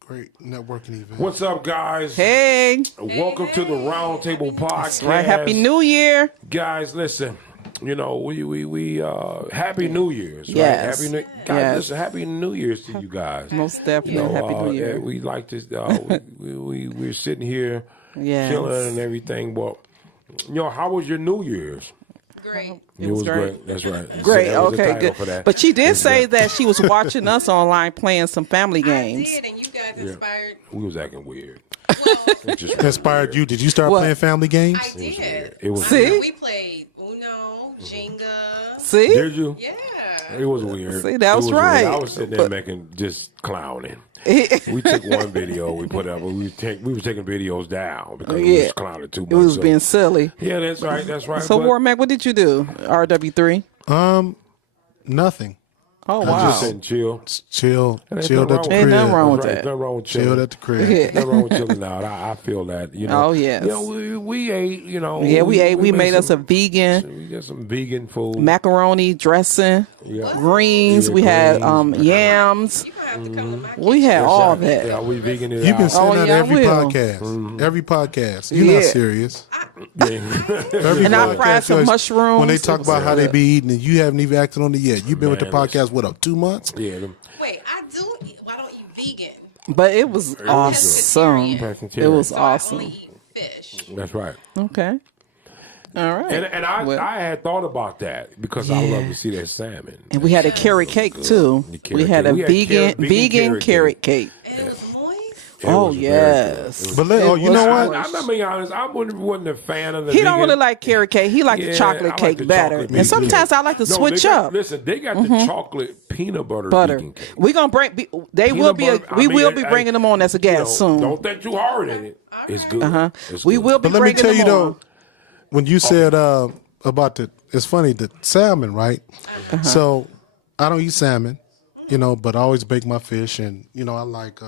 Great networking event. What's up, guys? Hey. Welcome to the Roundtable Podcast. That's right. Happy New Year. Guys, listen. You know, we Happy New Year's, right? Yes. Guys, listen, Happy New Year's to you guys. Most definitely. Happy New Year. We like to, we're sitting here chilling and everything. But, you know, how was your New Year's? Great. It was great. That's right. Great. Okay, good. For that. But she did say that she was watching us online playing some family games. I did, and you guys inspired. We was acting weird. Well, Inspired you? Did you start playing family games? I did. It was See? We played Uno, Jenga. See? Did you? Yeah. It was weird. See, that was right. Weird. I was sitting there just clowning. We took one video we put up, but we were taking videos down because we was clowning too much. It was being silly. Yeah, that's right. That's right. So, War Mac, what did you do? RW3? Nothing. Oh, wow. Just sitting chill. Chilled at the crib. Ain't nothing wrong with that. Nothing wrong with chilling. Chilled at the crib. Nothing wrong with chilling out. I feel that, you know. Oh, yes. You know, we ate, you know. Yeah, we ate. We made us a vegan. We got some vegan food. Macaroni dressing. Yeah. Greens. Yeah, we had greens. yams. You gonna have to come to my We had all that. Yeah, we vegan it You've been out. saying that yeah, I every will. podcast. Every podcast. You're not serious. Every And I podcast, fried some you know, mushrooms. When they talk about how they be eating and you haven't even acted on it yet. You've been with the podcast, what, up 2 months? Yeah. Wait, I do eat. Why don't you vegan? But it was awesome. Pescatarian. It was So I awesome. only eat fish. That's right. Okay. All right. And I had thought about that because I love to see that salmon. And we had a carrot cake too. We had a vegan carrot cake. And it was moist. Oh yes. But you know what? I'm gonna be honest. I wasn't a fan of the. He don't really like carrot cake. He like the chocolate I like cake the better. chocolate And sometimes I like to switch up. Listen, they got the chocolate peanut butter vegan cake. We gonna bring. They will be. We will be bringing them on as a guest soon. Don't think too hard in it. It's good. It's We good. will be But let me bringing tell them you on. though, when you said about it's funny, the salmon, right? So I don't eat salmon, you know, but I always bake my fish, and you know I like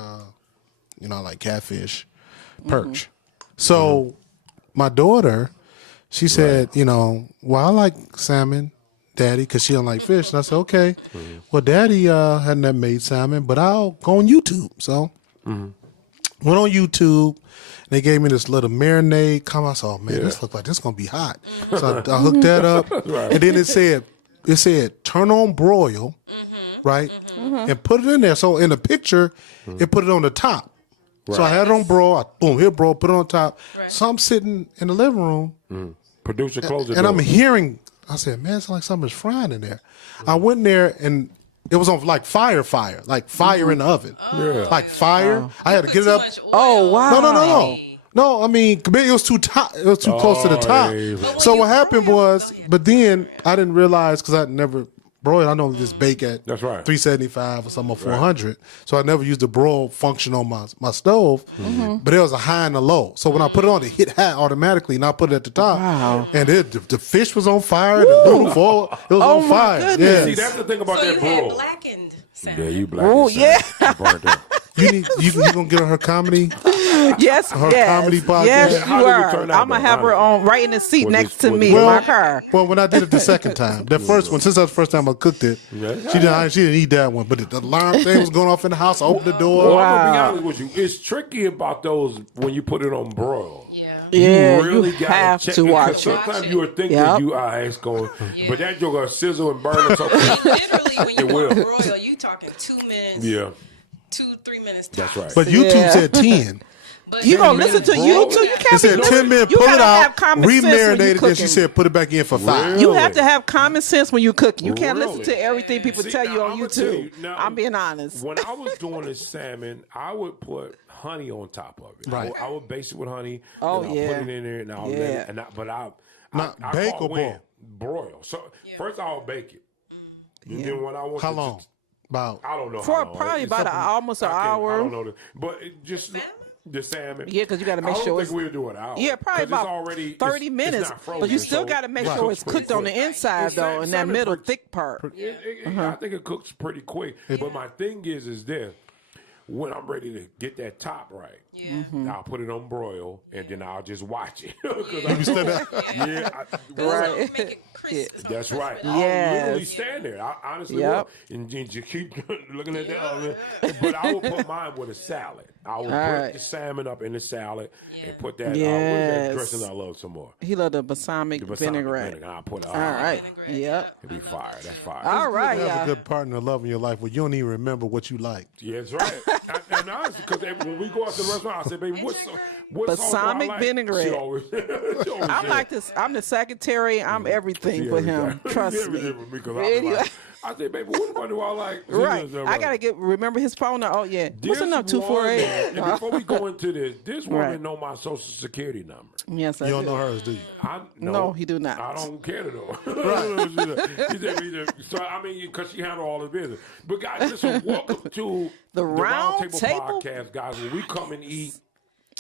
catfish, perch. So my daughter, she said, you know, well I like salmon, Daddy, because she don't like fish, and I said, okay, well Daddy hadn't made salmon, but I'll go on YouTube. So went on YouTube. They gave me this little marinade. I said, oh man, this look like this gonna be hot. So I hooked that up, and then it said turn on broil, right, and put it in there. So in the picture, it put it on the top. Right. So I had it on broil. Here broil, put it on top. Right. So I'm sitting in the living room. Producer, close the door. And I'm hearing. I said, man, it's like something's frying in there. I went in there and. It was on like fire, like fire in the oven, like fire. I had to get it up. Oh wow! No. I mean, it was too top. It was too close to the top. So what happened was, but then I didn't realize because I never broiled. I normally just bake at 375 or something or 400. So I never used the broil function on my stove. But it was a high and a low. So when I put it on, it hit high automatically, and I put it at the top. Wow! And the fish was on fire. The noodle foil, it was on fire. Goodness. Yeah. See, that's the thing about that you broil. had blackened salmon. Yeah, you black. Oh yeah. You gonna get on her comedy? Yes, Her yes, comedy podcast? yes, How you did it are. turn out, I'm gonna though? have her on right in the seat Was next it- to was me it- in my car. Well, when I did it the second time, the first one, since that was the first time I cooked it, she didn't eat that one. But the alarm thing was going off in the house. I opened the door. Well, I'm gonna be honest with you. It's tricky about those when you put it on broil. Yeah, really you gotta have check to because watch it. sometimes you would think Yep. that it's going, but that joke gonna sizzle and burn or something. Literally, when you will. want broil, you talking 2 minutes. Yeah, 2-3 minutes. that's right. But YouTube said 10. But You gonna listen to YouTube? You It can't be said 10 listening. minutes, You pull it gotta have out, common sense when you remarinated, then cooking. she said put it back in for 5. You have to have common sense when you cook. You can't Really? listen to everything people See, tell you now, on I'ma tell YouTube. you, now, I'm being honest. When I was doing the salmon, I would put honey on top of it. Right. I would base it with honey. Oh, and I'll yeah. put it in there, and I'll let Yeah. it. And Not I bake call or when? Broil. So first I'll bake it. And then when I want How to- long? About I don't know. For how long. probably It's about something- almost an I hour. don't know. But it just salmon? the salmon. Yeah, because you got to make sure I don't think we'll do it out. Yeah, probably about already, 30 minutes. But you still got to make sure it's cooked on the inside, though, in that middle thick part. I think it cooks pretty quick. But my thing is this. When I'm ready to get that top right, I'll put it on broil, and then I'll just watch it. Make it crisp. That's right. Yes. I'll literally stand there. I honestly will. And just keep looking at that. But I will put mine with a salad. I will put the salmon up in the salad and put that, what is that dressing I love some more? He loved the balsamic vinaigrette. I'll put it All right. Yep. It'll be fire. That's fire. All right. You have a good partner in love in your life where you don't even remember what you like. Yeah, that's right. And honestly, because when we go out to the restaurant, I say, baby, what balsamic sauce vinaigrette. She always I'm like this. I'm the secretary. I'm everything for him. Trust me. I said, baby, what do I like? Right. I gotta remember his phone. Oh yeah. What's the number? 248. Before we go into this woman know my social security number. Yes, I You do. don't know hers, do you? No, he do not. I don't care to know. So I mean, because she handle all the business. But guys, listen, welcome to the Round Table Podcast, guys. Where we come and eat.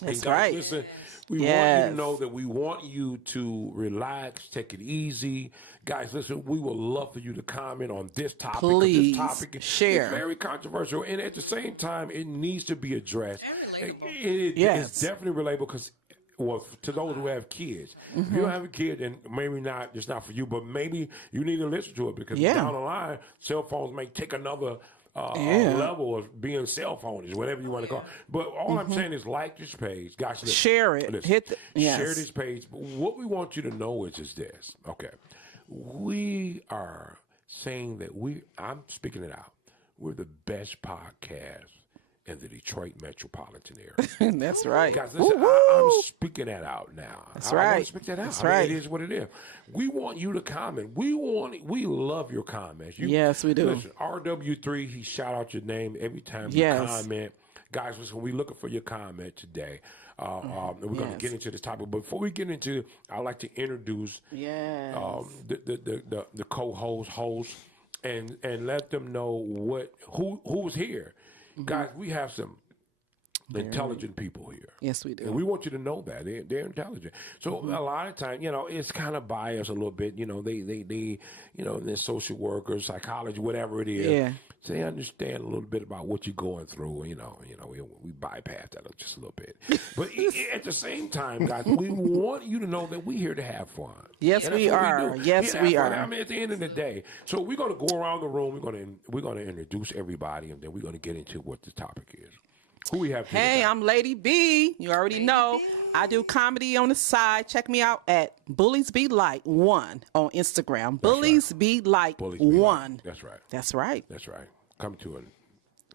That's guys, right. Listen, we want you to know that we want you to relax, take it easy. Guys, listen, we would love for you to comment on this topic. Please this topic. share. It's very controversial, and at the same time, it needs to be addressed. Yes. It's definitely relatable because, well, to those who have kids. If you don't have a kid, then maybe not, it's not for you, but maybe you need to listen to it because down the line, cell phones may take another level of being cell phonish, whatever you want to call it. But all I'm saying is like this page. Guys, listen, share it. Listen, share this page. But what we want you to know is this. Okay. We are saying that I'm speaking it out. We're the best podcast in the Detroit metropolitan area. That's right. Guys, listen, I'm speaking that out now. That's right. I right. want to speak that out. That's right. It is what it is. We want you to comment. We love your comments. Yes, we do. Listen, RW3, he shout out your name every time you comment. Guys, listen, we're looking for your comment today. We're going to get into this topic. But before we get into it, I'd like to introduce the co-host, and let them know who's here. Guys, we have some intelligent people here. Yes, we do. And we want you to know that. They're intelligent. So a lot of times, it's kind of biased a little bit. They're social workers, psychology, whatever it is. Yeah. So they understand a little bit about what you're going through. We bypass that just a little bit. But at the same time, guys, we want you to know that we're here to have fun. Yes, we are. Yes, we are. I mean, at the end of the day. So we're going to go around the room. We're going to introduce everybody, and then we're going to get into what the topic is. Who we have here? Hey, I'm Lady B. You already know. I do comedy on the side. Check me out at Bullies Be Like 1 on Instagram. Bullies Be Like 1. That's right. That's right. That's right. Come to a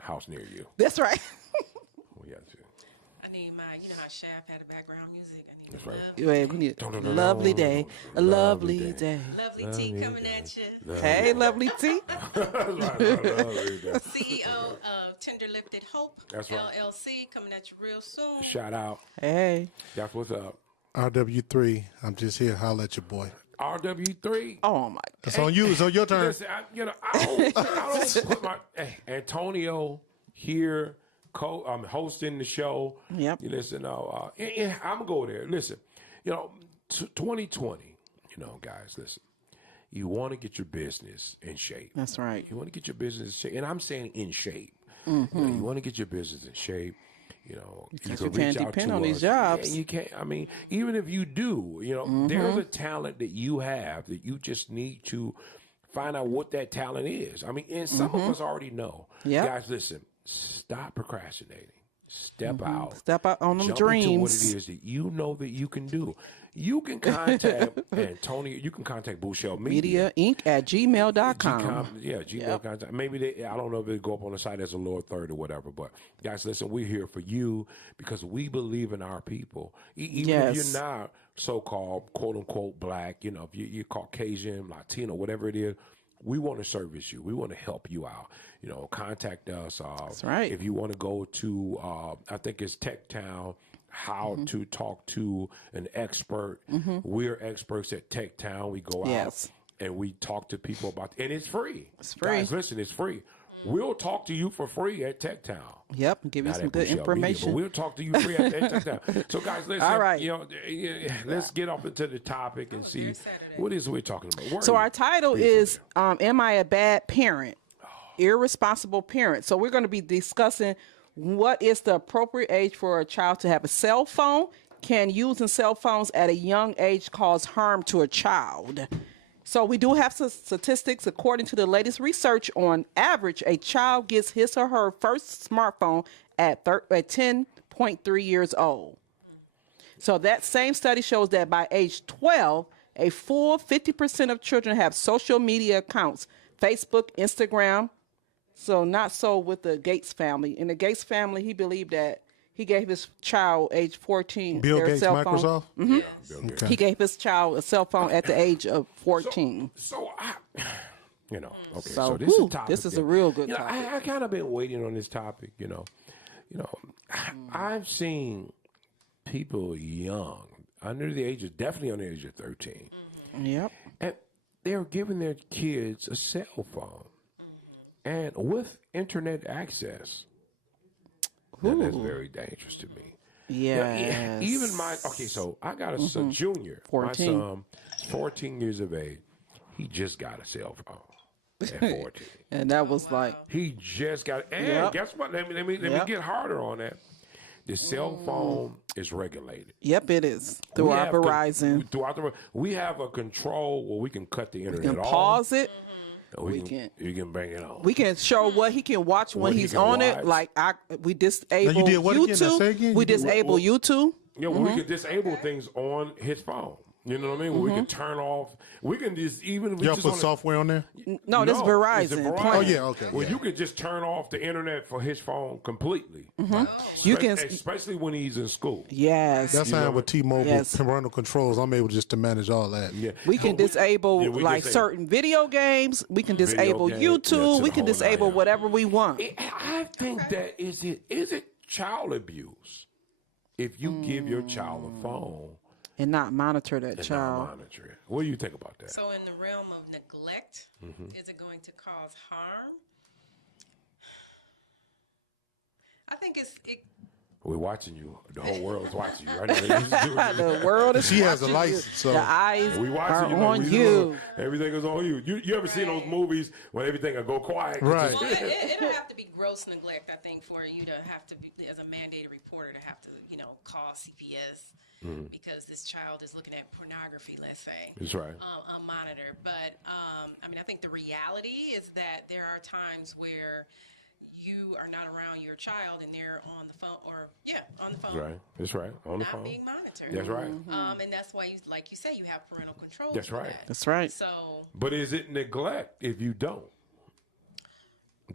house near you. That's right. We got to. I need my, you know how Shaft had the background music. I need That's right. Wait, we need a lovely day. A lovely day. Lovely T coming at you. Hey, Lovely T. CEO of Tender Lifted Hope That's right. LLC coming at you real soon. Shout out. Hey. That's what's up. RW3, I'm just here. Holla at your boy. RW3. Oh, my God. It's on you. It's on your turn. Listen, I don't put my Antonio here. I'm hosting the show. Yep. You listen, I'm gonna go there. Listen, 2020. Guys, listen. You want to get your business in shape. That's right. You want to get your business in shape, and I'm saying in shape. You want to get your business in shape. You can reach out depend to on us. these jobs. You can't. I mean, even if you do, there's a talent that you have that you just need to find out what that talent is. I mean, and some of us already know. Yep. Guys, listen. Stop procrastinating. Step out. Step out on them Jump dreams. into what it is that you know that you can do. You can contact Antonio. You can contact Bouchelle Media Inc. at gmail.com. Gmail contact. Maybe I don't know if they go up on the site as a lower third or whatever. But guys, listen, we're here for you because we believe in our people. Even if you're not so-called quote unquote black, if you're Caucasian, Latino, whatever it is. We want to service you. We want to help you out. Contact us. That's right. If you want to go to, I think it's Tech Town, how to talk to an expert. We're experts at Tech Town. We go out and we talk to people about, and it's free. It's free. Guys, listen, it's free. We'll talk to you for free at Tech Town. Yep, give you Not some at good Bouchelle Media, information. but we'll talk to you free at Tech Town. So, guys, listen. All right. Let's get up into the topic and see what is we're talking about. Where So are our you? title is Am I a Bad Parent? Irresponsible Parent. So we're going to be discussing what is the appropriate age for a child to have a cell phone. Can using cell phones at a young age cause harm to a child? So we do have some statistics. According to the latest research, on average, a child gets his or her first smartphone at 10.3 years old. So that same study shows that by age 12, a full 50% of children have social media accounts, Facebook, Instagram. So not so with the Gates family. In the Gates family, he believed that he gave his child age 14 Bill their Gates, cell phone. Microsoft? Yeah, Bill Gates. He gave his child a cell phone at the age of 14. So okay. So, This is a whew, topic. this is a real good topic. topic. I kind of been waiting on this topic. I've seen people young, definitely under the age of 13, Yep. and they're giving their kids a cell phone, and with internet access. Now, that's very dangerous to me. Yeah. Even so I got a junior. 14. My son, 14 years of age. He just got a cell phone at 14. And that was like, He just got it. And Yep. guess what? Let me Yep. get harder on that. The cell phone is regulated. yep, it is. Through We our have Verizon. we have a control where we can cut the internet We can off. pause it. We can- You can bring it on. We can show what he can watch when What he he's can on watch. it. Like we disable Now, you did what again? Now, say YouTube. again. We You did what? disable YouTube. We can disable things on his phone. You know what I mean? Where we can turn off. We can just even if we Y'all just put wanna- software on there? No, this is it's a Verizon. plan. Oh, yeah, okay. Well, yeah. you could just turn off the internet for his phone completely. You can. Especially when he's in school. Yes. That's how with T-Mobile Yes. parental controls, I'm able just to manage all that. Yeah. We can disable yeah, we like disable- certain video games. We can disable games, yeah, YouTube. to We the can whole disable nine. whatever we want. I think that is it child abuse if you give your child a phone And not monitor that and child. not monitor it. What do you think about that? So in the realm of neglect, is it going to cause harm? I think We're watching you. The whole world's watching you right now. The world is She has a watching license, you. so- The eyes We are watching you. on you. Everything is on you. You ever seen those movies when everything will go quiet? Right. well, it'll have to be gross neglect, I think, for you to have to be, as a mandated reporter, to have to, call CPS because this child is looking at pornography, let's say. That's right. Unmonitored. But, I think the reality is that there are times where you are not around your child and they're on the phone on the phone. Right. That's right. On the Not phone. being monitored. That's right. And that's why, like you say, you have parental control. That's for right. that. That's right. So, But is it neglect if you don't?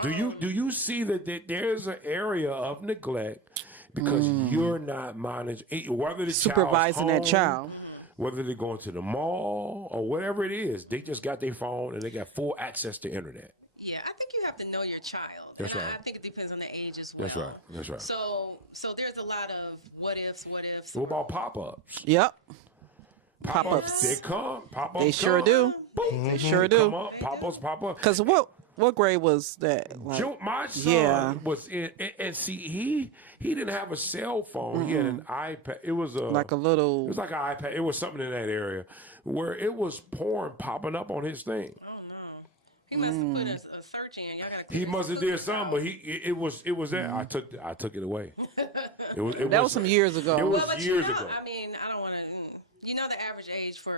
Do you see that there's an area of neglect because you're not monitoring whether the Supervising that child's child. home, whether they're going to the mall or whatever it is, they just got their phone and they got full access to internet. yeah, I think you have to know your child. That's and right. I think it depends on the age as well. That's right. That's right. So there's a lot of what ifs. What about pop-ups? Yep. Pop-ups, they come. Pop-ups They sure come. do. Boom. They sure Come do. up. Pop-ups pop up. Because what grade was that? Like, My son yeah. was in, and see, he didn't have a cell phone. He had an iPad. It was like a little. It was like an iPad. It was something in that area where it was porn popping up on his thing. Oh no, he must have put a search in. Y'all gotta. He must have did something, but it was there. I took it away. It That was some years ago. It was Well, but years ago. I mean, I don't want to. The average age for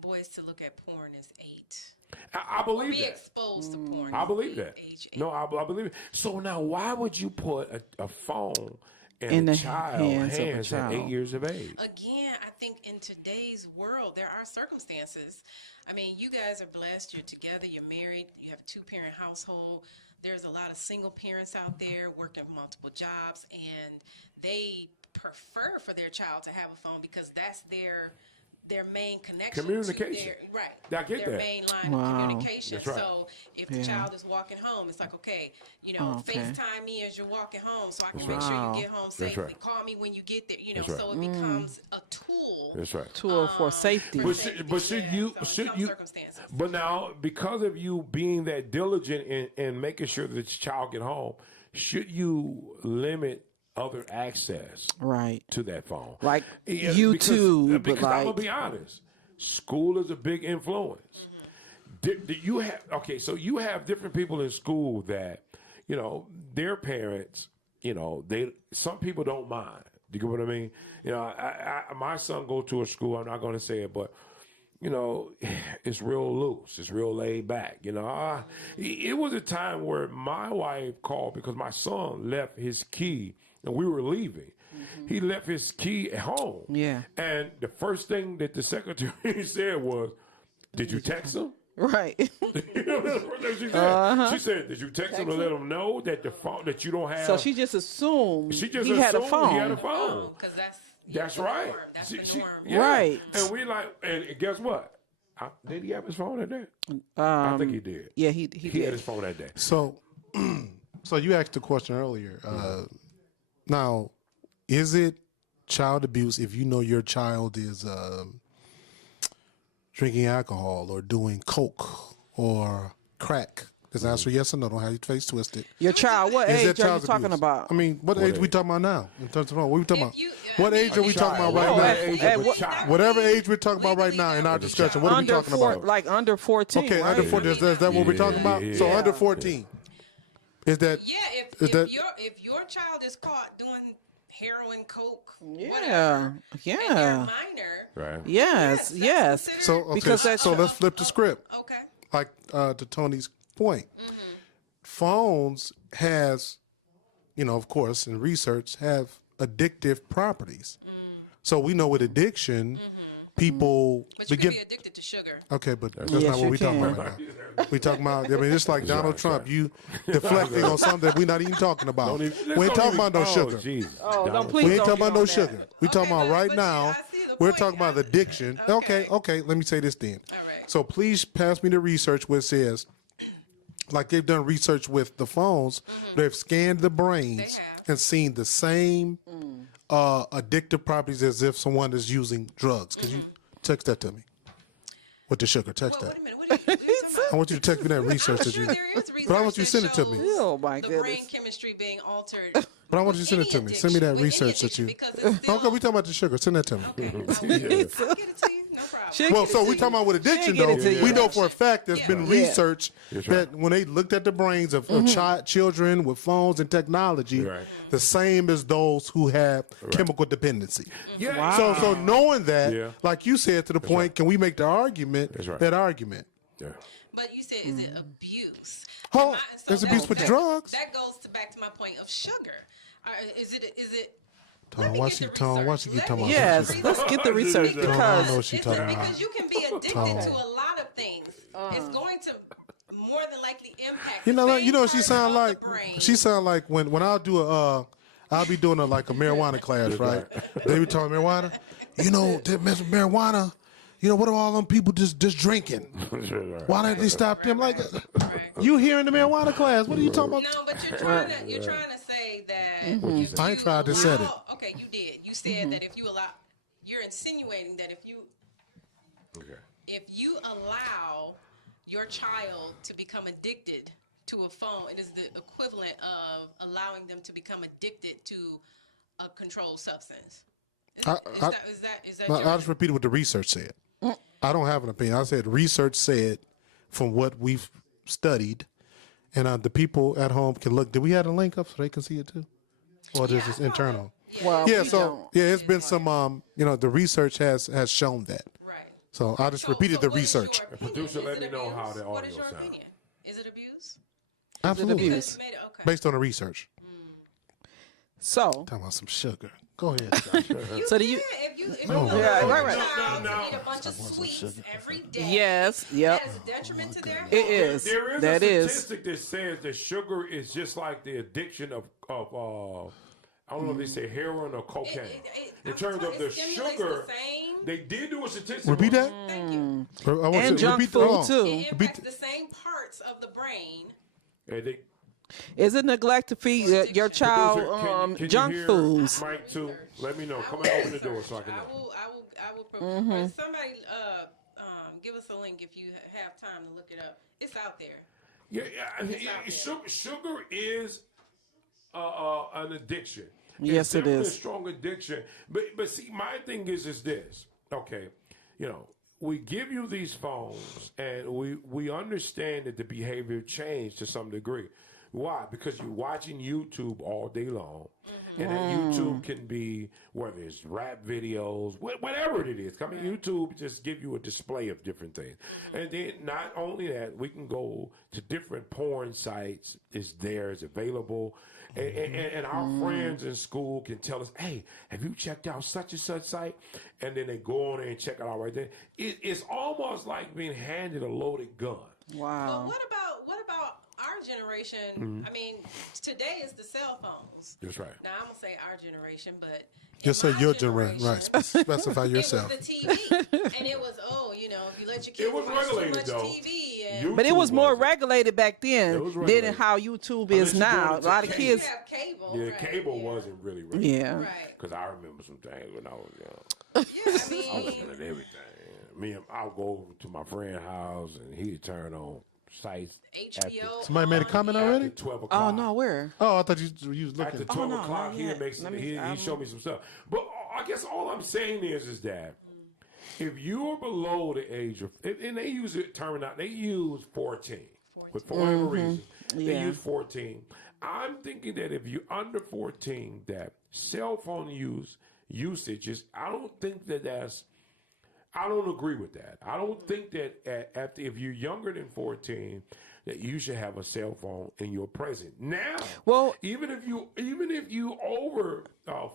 boys to look at porn is 8. I believe Be that. exposed to porn. I is believe that. Age 8. No, I believe it. So now, why would you put a phone In in the a child's hands of a hands at child. 8 years of age? Again, I think in today's world, there are circumstances. I mean, you guys are blessed. You're together. You're married. You have a 2-parent household. There's a lot of single parents out there working multiple jobs, and they prefer for their child to have a phone because that's their main connection Communication. I get their that. main line of communication. That's right. So if the child is walking home, it's like, okay, FaceTime me as you're walking home so I can make sure you get home safely. right. Call me when you get there. That's right. So it becomes a tool. That's right. Tool for safety. But should you? But now, because of you being that diligent and making sure that the child get home, should you limit other access to that phone? Like YouTube. Because I'm going to be honest, school is a big influence. Do you have, so you have different people in school that, their parents, some people don't mind. Do you get what I mean? My son go to a school, I'm not going to say it, but it's real loose. It's real laid back. It was a time where my wife called because my son left his key and we were leaving. He left his key at home. Yeah. And the first thing that the secretary said was, "Did you text him?" Right. You know, that's what she said. She said, "Did you text him to let him know that the phone that you don't have?" So she just assumed he had a phone. He had a phone. Because That's right. norm. That's the norm. Right. And we and guess what? Did he have his phone that day? I think he did. Yeah, he did. He had his phone that day. So, so you asked the question earlier. Now, is it child abuse if you know your child is drinking alcohol or doing coke or crack? Just answer yes or no. Don't have your face twisted. Your child, what age are you talking abuse? about? I mean, what age we talking about now? In terms of what we talking about? What age are we talking about right now? Whatever age we're talking about right now in our discussion, what are we talking about? Like under 14. Okay, right? under 14. Is that what we're talking about? So under 14. Is that? Yeah, if your child is caught doing heroin, coke, whatever, and you're a minor, Right. Yes. So okay, Because that's so let's flip the script. okay. Like to Tony's point, phones has, of course, in research have addictive properties. So we know with addiction, people But you begin. can be addicted to sugar. Okay, but that's Yes, not what you we're talking can. about right now. We talking about. I mean, it's like Donald Trump. You deflecting on something that we're not even talking about. We ain't talking about no sugar. Don't please. We ain't don't talking about get no on sugar. that. We talking about right but now. I see the We're point. talking about addiction. Okay. Let me say this then. All right. So please pass me the research where it says, like they've done research with the phones, they've scanned the brains and seen the same addictive properties as if someone is using drugs. Can you text that to me? With the sugar, text Well, that. wait a minute. What are you talking about? I want you to text me that research I'm that sure you. there is research But I want you to that send it to me. shows Oh, my the goodness. brain chemistry being altered. But I want you to send it to Any me. Send me that addiction, with any research that you. addiction, because it's still- Okay, we talking about the sugar. Send that to me. I'll get it to you. No problem. Well, so we talking about with addiction She'll though. get it to you. We know for a fact there's been Yeah. research that when they looked at the brains of children with phones and technology, Right. the same as those who have chemical dependency. Yeah. So knowing that, Yeah. like you said to the point, right. can we make the argument? That's right. That argument. Yeah. But you said, is it abuse? Oh, So there's abuse with that- drugs. That goes back to my point of sugar. Is it? Tom, let me why get she the Tom, why research. she keep Let talking me about get Yes, the let's get the research I don't know because what she talking about. Because you can be addicted to a lot of things. It's going to more than likely impact. You know, the like, you know, main she part sound of like the brain. she sound like when I'll do I'll be doing like a marijuana class, right? They be talking marijuana. They mess with marijuana. What are all them people just drinking? Why don't they stop them? Like, you here in the marijuana class? What are you talking about? No, but you're trying to say that. If I ain't you tried to say it. allow- Okay, you did. You said that if you allow, you're insinuating that if you allow your child to become addicted to a phone, it is the equivalent of allowing them to become addicted to a controlled substance. Is that No, your I just repeated what the research said. I don't have an opinion. I said research said from what we've studied, and the people at home can look. Did we have a link up so they can see it too, or is this internal? well, Yeah. we So don't. it's been some. The research has shown that. right? So I just repeated the what is your research. opinion? Producer, Is let it me know how abuse? the What is audio your sounds. opinion? Is it abuse? Absolutely, abuse? You made it, okay. based on the research. So, Talking about some sugar. Go ahead. so do you? If you right. eat a bunch of sweets every day, Yes. Yep. that is a detriment to their health. It is. There is That a is. statistic that says that sugar is just like the addiction of I don't know if they say heroin or cocaine. In terms of the sugar, they did do a statistic. Repeat that. Thank you. And junk food too. It impacts the same parts of the brain. Is it neglect to feed your child junk foods? Mike too. Let me know. Come and open the door so I can know. I will. Somebody give us a link if you have time to look it up. It's out there. Sugar is an addiction. Yes, it is. A strong addiction. But see, my thing is this. Okay, we give you these phones, and we understand that the behavior changed to some degree. Why? Because you're watching YouTube all day long, and that YouTube can be, whether it's rap videos, whatever it is. I mean, YouTube just give you a display of different things. And then not only that, we can go to different porn sites. It's available. And our friends in school can tell us, hey, have you checked out such and such site? And then they go on there and check it out right there. It's almost like being handed a loaded gun. Wow. But what about our generation? I mean, today is the cell phones. That's right. Now, I'm going to say our generation, but just say your generation. Right. Specify yourself. It was the TV. And it was, if you let your kids watch too much TV. But it was more regulated back then than how YouTube is now. A lot of kids have cable. Yeah, right, cable wasn't really regulated. Yeah. Right. Because I remember some things when I was young. Yeah, I mean, I was looking at everything. I'll go over to my friend's house and he'd turn on sites. HBO. Somebody made a comment already? 12 o'clock. Oh no, where? Oh, I thought you was looking. After 12 o'clock, not he yet. showed me some stuff. But I guess all I'm saying is that if you're below the age of, and they use it they use 14. But for whatever reason, they use 14. I'm thinking that if you're under 14, that cell phone usage is, I don't think that's, I don't agree with that. I don't think that if you're younger than 14, that you should have a cell phone in your present. Now, even if you over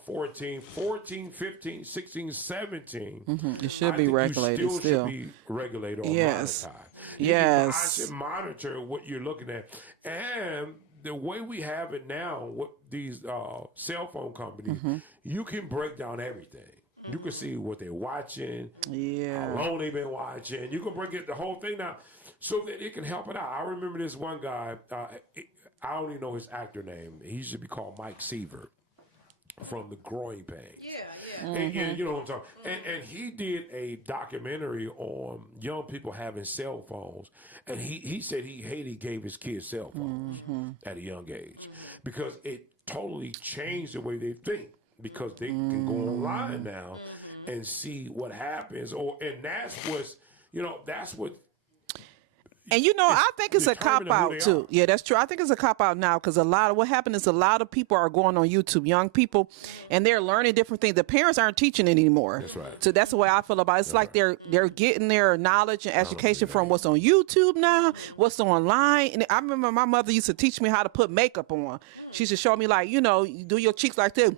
14, 15, 16, 17, it should be regulated you still. Should be regulated or monetized. Yes. You should monitor what you're looking at. And the way we have it now, with these cell phone companies, you can break down everything. You can see what they're watching, how long they've been watching. You can break the whole thing down so that it can help it out. I remember this one guy, I don't even know his actor name. He used to be called Mike Seaver from The Growing Pains. Yeah. And you know what I'm talking. And he did a documentary on young people having cell phones. And he said he gave his kids cell phones at a young age because it totally changed the way they think. Because they can go online now and see what happens, and that's what. And I think it's a cop out too. Yeah, that's true. I think it's a cop out now because what happened is a lot of people are going on YouTube, young people, and they're learning different things. The parents aren't teaching it anymore. That's right. So that's the way I feel about it. It's like they're getting their knowledge and education from what's on YouTube now, what's online. And I remember my mother used to teach me how to put makeup on. She used to show me you do your cheeks like this.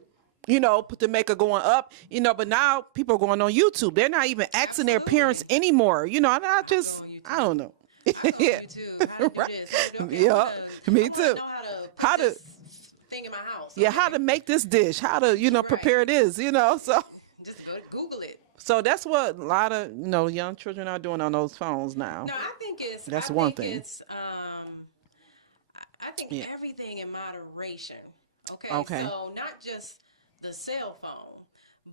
Put the makeup going up, but now people are going on YouTube. They're not even asking their parents anymore. And I don't know. Yeah. Yeah, me too. How to thing in my house. Yeah, how to make this dish, how to, prepare this, so. Just go Google it. So that's what a lot of, young children are doing on those phones now. No, I think that's one thing. I think everything in moderation. Okay. So not just the cell phone,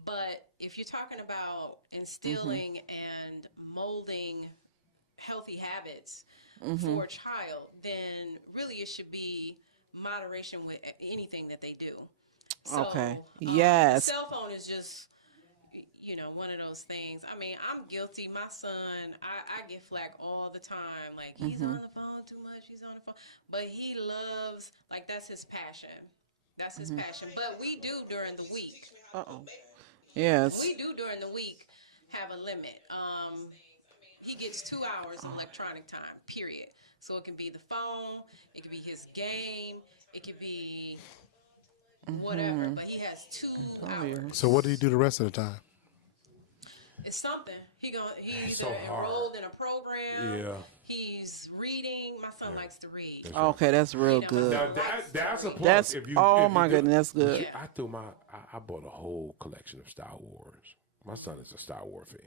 but if you're talking about instilling and molding healthy habits for a child, then really it should be moderation with anything that they do. So, yes. Cell phone is just, one of those things. I mean, I'm guilty. My son, I get flack all the time. Like, he's on the phone too much. He's on the phone. But he loves, that's his passion. That's his passion. But we do during the week. Yes. We do during the week have a limit. He gets 2 hours of electronic time, period. So it can be the phone, it could be his game, it could be whatever. But he has 2 hours. So what do you do the rest of the time? It's something. He's so either hard. enrolled in a program. Yeah. He's reading. My son likes to read. Okay, that's real good. Now, that's a plus. That's if you, oh if my you do, goodness, that's good. Yeah. I bought a whole collection of Star Wars. My son is a Star Wars fan.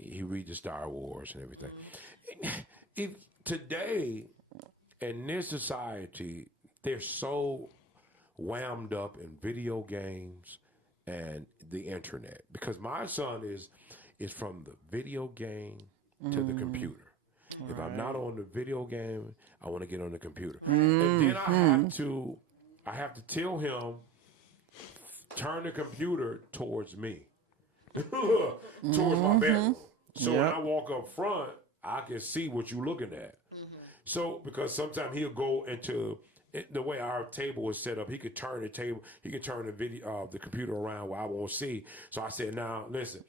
He reads the Star Wars and everything. If today in this society, they're so whammed up in video games and the internet, because my son is from the video game to the computer. If I'm not on the video game, I want to get on the computer, and then I have to tell him, turn the computer towards me, towards my bedroom. So when I walk up front, I can see what you're looking at. So because sometimes he'll go into the way our table is set up, he could turn the table, he can turn the video, the computer around where I won't see. So I said, now listen,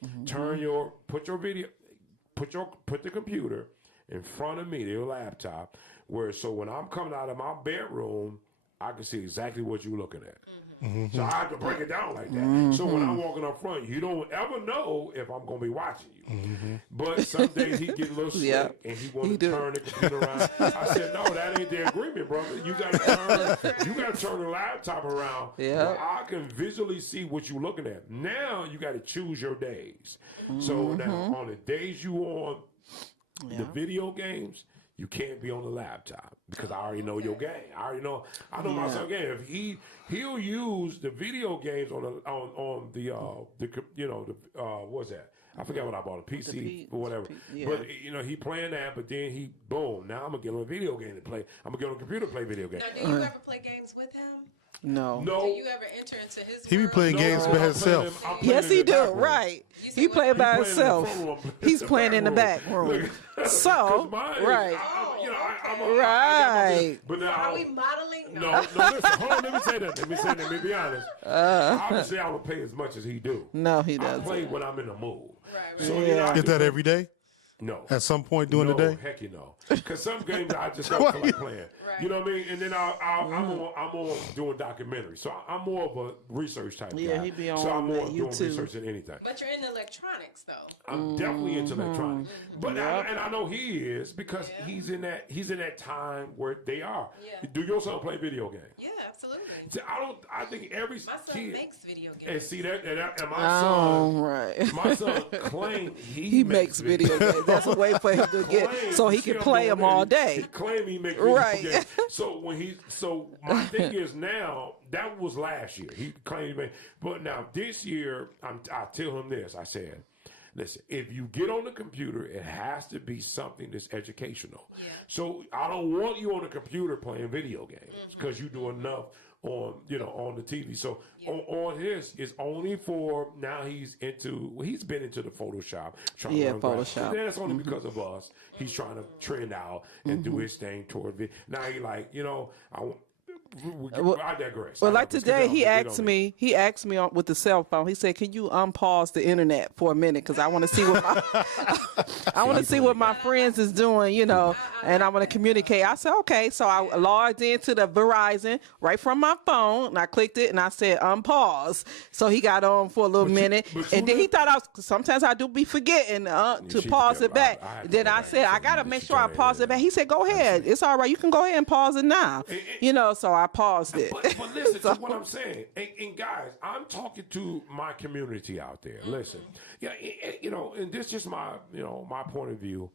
put the computer in front of me, your laptop, so when I'm coming out of my bedroom, I can see exactly what you're looking at. So I have to break it down like that. So when I'm walking up front, you don't ever know if I'm going to be watching you. But some days he get a little slick and he wants to turn the computer around. I said, no, that ain't the agreement, brother. You got to turn the laptop around where I can visually see what you're looking at. Now you got to choose your days. So now on the days you on the video games, you can't be on the laptop because I already know your game. I know my son's game. If he'll use the video games on the what's that? I forgot what I bought, a PC or whatever. But he playing that, but then now I'm gonna get on a video game to play. I'm gonna get on a computer to play video games. Now, do you ever play games with him? No. Do you ever enter into his He be world? playing games by himself. Yes, he do. Right. He playing by himself. He's playing in the back room. So, right. Right. But now, Are we modeling? no, listen. Hold on. Let me say that. Let me be honest. Obviously, I don't pay as much as he do. No, he I doesn't. play when I'm in the mood. Right. So, Is that every day? No. At some point during the day? Heck, because some games I just don't feel like playing. Right. You know what I mean? And then I'm on doing documentaries, so I'm more of a research type guy. Yeah, he be on so I'm more doing YouTube. research than anything. But you're into electronics, though. I'm definitely into electronics, but and I know he is because he's in that time where they are. Yeah. Do your son play video games? Yeah, absolutely. See, I think every My son kid makes video games. and see that and Right. my son claims He makes video games. That's a way for him to get, so he can play them all He day. claim he makes video Right. games. So my thing is now, that was last year. He claimed he made, but now this year, I tell him this. I said, listen, if you get on the computer, it has to be something that's educational. Yeah. So I don't want you on the computer playing video games because you do enough on the TV. So on his, it's only for now. He's been into the Photoshop. Trying to learn graphics. Photoshop. That's only because of us. He's trying to trend out and do his thing toward it. Now he I digress. Well, like today, he asked me with the cell phone. He said, "Can you unpause the internet for a minute? Because I want to see what my friends is doing, and I want to communicate." I said, "Okay." So I logged into the Verizon right from my phone, and I clicked it, and I said, "Unpause." So he got on for a little minute, and then he thought sometimes I do be forgetting to pause it back. Then I said, "I gotta make sure I pause it back." He said, "Go ahead. It's all right. You can go ahead and pause it now." So I paused it. But listen to what I'm saying. And guys, I'm talking to my community out there. Listen, and this is just my point of view.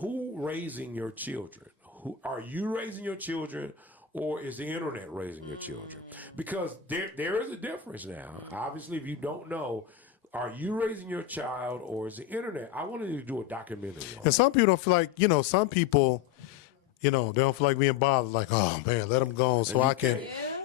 Who raising your children? Who are you raising your children, or is the internet raising your children? Because there is a difference now. Obviously, if you don't know, are you raising your child, or is the internet? I wanted to do a documentary on And some people don't feel like, some people, they don't feel like being bothered. Like, oh man, let them go on so I can.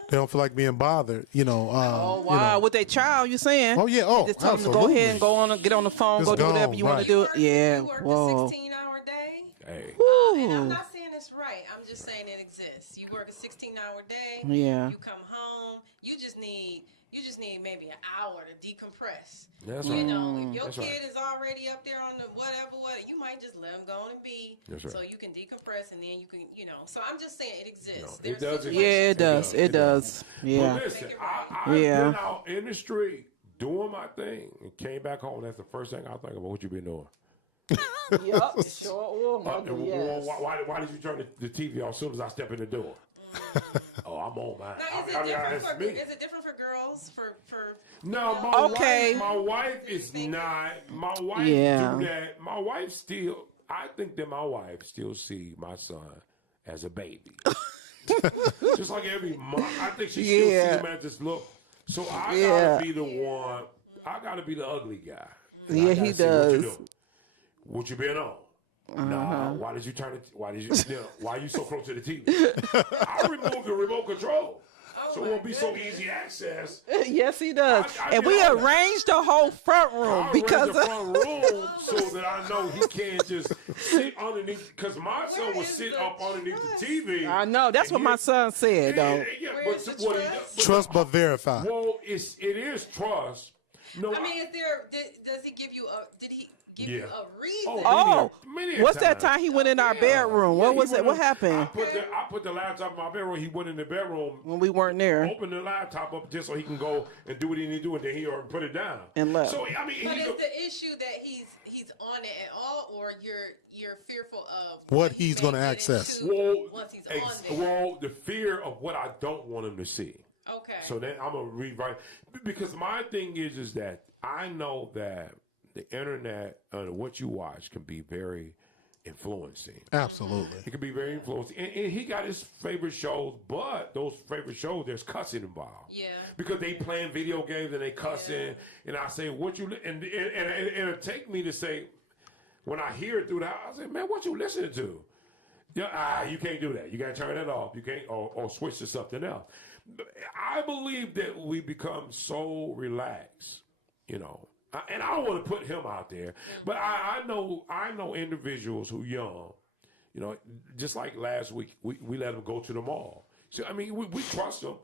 They don't feel like being bothered. Oh wow, with their child, you saying? Oh yeah. Oh, just tell them to go ahead and get on the phone, Just go do whatever you want to do. Yeah. You work a Whoa. 16-hour day. Hey. And I'm not saying it's right. I'm just saying it exists. You work a 16-hour day. Yeah. You come home. You just need maybe an hour to decompress. That's If right. your That's kid right. is already up there on the whatever, you might just let them go on and be. That's right. So you can decompress and then you can, So I'm just saying it exists. It There's does situations- Yeah, it does. Yeah. But listen, Make it right. I've been out in the street doing my thing and came back home. That's the first thing I think about. What you been doing? Yep, sure will. Yes. Why did you turn the TV off as soon as I step in the door? Oh, I'm on mine. Now, is it different for girls? No, my wife is not. My wife do that. My wife still. I think that my wife still see my son as a baby. Just like every mom, I think she still see him as this look. So I gotta be the one. I gotta be the ugly guy. Yeah, he does. What you been on? Nah, why did you turn it? Why are you so close to the TV? I removed the remote control. So it won't be so easy access. Yes, he does. And we that. arranged the whole front room because the front room so that I know he can't just sit underneath. Because my son will sit up underneath the TV. I know. That's what my son said, though. Yeah, but trust but verify. Well, it is trust. No, I mean, does he give you did he give you a reason? Oh, many what's times. that time he went in our bedroom? What was it? What happened? I put the laptop in my bedroom. He went in the bedroom when we weren't there. Opened the laptop up just so he can go and do what he need to do, and then he put it down and left. So I mean, but is the issue that he's on it at all, or you're fearful of what he's going to access? Once he's on there. Well, the fear of what I don't want him to see. Okay. So then I'm gonna rewrite because my thing is that I know that the internet and what you watch can be very influencing. Absolutely. It can be very influencing. And he got his favorite shows, but those favorite shows, there's cussing involved. Yeah. Because they playing video games and they cussing. And I say, what you, and it'll take me to say, when I hear it through the house, I say, man, what you listening to? Yeah, you can't do that. You got to turn that off. You can't, or switch to something else. I believe that we become so relaxed, and I don't want to put him out there, but I know individuals who young, just like last week, we let him go to the mall. So, I mean, we trust him.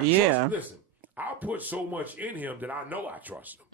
Listen, I put so much in him that I know I trust him.